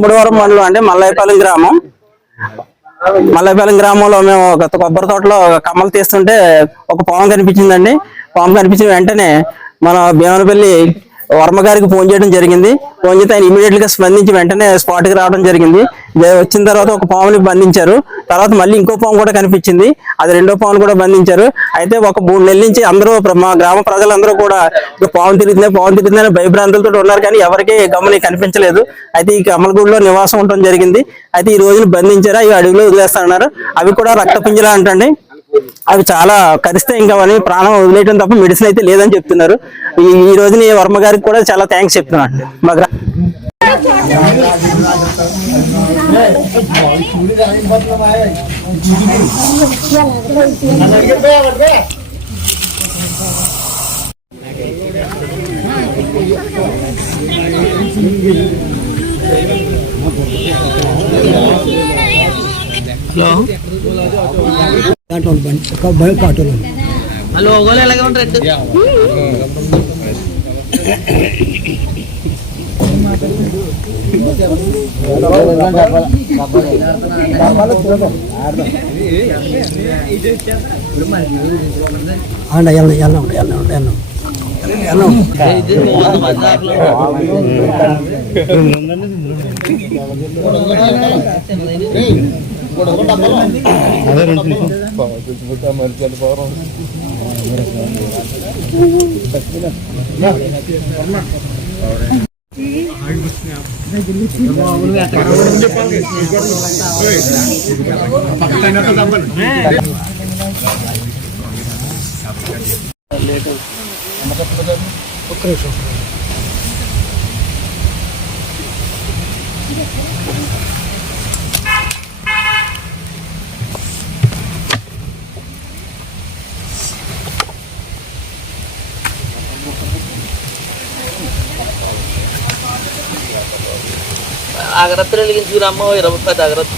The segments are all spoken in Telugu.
ముమ్మడివరం మండలం అంటే మల్లైపాలెం గ్రామంలో మేము గత కొబ్బరి తోటలో కమ్మలు తీస్తుంటే ఒక పాము కనిపించిందండి. పాము కనిపించిన వెంటనే మన భీమనపల్లి వర్మ గారికి ఫోన్ చేయడం జరిగింది. ఫోన్ చేస్తే ఆయన ఇమీడియట్ గా స్పందించి వెంటనే స్పాట్ కి రావడం జరిగింది. వచ్చిన తర్వాత ఒక పాముని బంధించారు. తర్వాత మళ్ళీ ఇంకో పాము కూడా కనిపించింది, అది రెండో పామును కూడా బంధించారు. అయితే ఒక 3 నెలల నుంచి అందరూ మా గ్రామ ప్రజలందరూ కూడా పాము తిరుగుతుందని భయభ్రాంతులతో ఉన్నారు, కానీ ఎవరికీ గమని కనిపించలేదు. అయితే ఈ కమలగూడలో నివాసం ఉండడం జరిగింది. అయితే ఈ రోజును బంధించారు, అవి అడవిలో వదిలేస్తున్నారు. అవి కూడా రక్తపింజలా అంటండి. అవి చాలా కరిస్తే ఇంకా ప్రాణం వదిలేయడం తప్ప మెడిసిన్ అయితే లేదని చెప్తున్నారు. ఈ రోజుని వర్మ గారికి కూడా చాలా థ్యాంక్స్ చెప్తున్నాను. మా హలో ఎలాగే ఉంటారు. అగరత్తులు వెలిగించుకురమ్మ 20 అగరత్తు.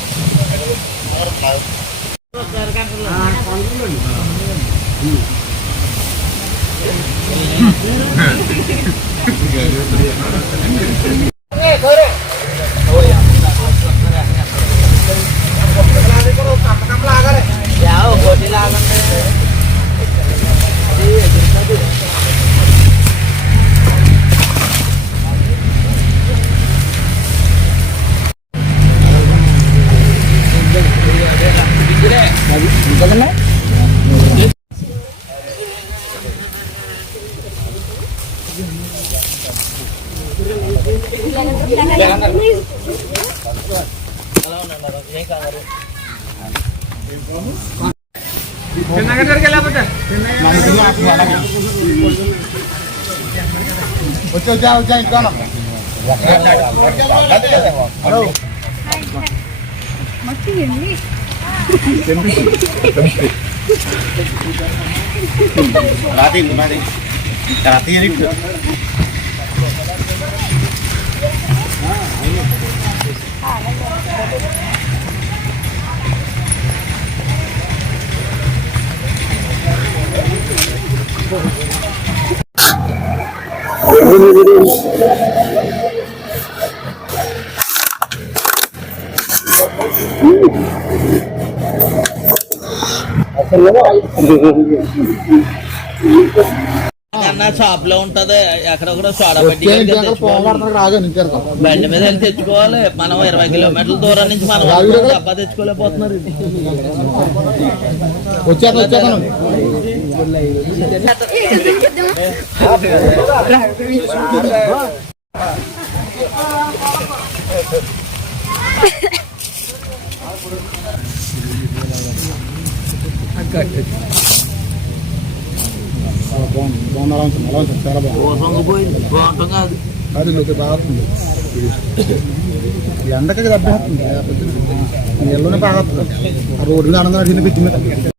షాప్ లో ఉంటది, ఎక్కడొక్కడ సోడా పట్టి బండి మీద వెళ్ళి తెచ్చుకోవాలి. మనం 20 కిలోమీటర్ల దూరం నుంచి మనం డబ్బా తెచ్చుకోలేకపోతున్నారు. ఎండకి దెబ్బేస్తుంది, ఎల్లోనే బాగా రోడ్డు ఆనందం అడిగిన పెట్టి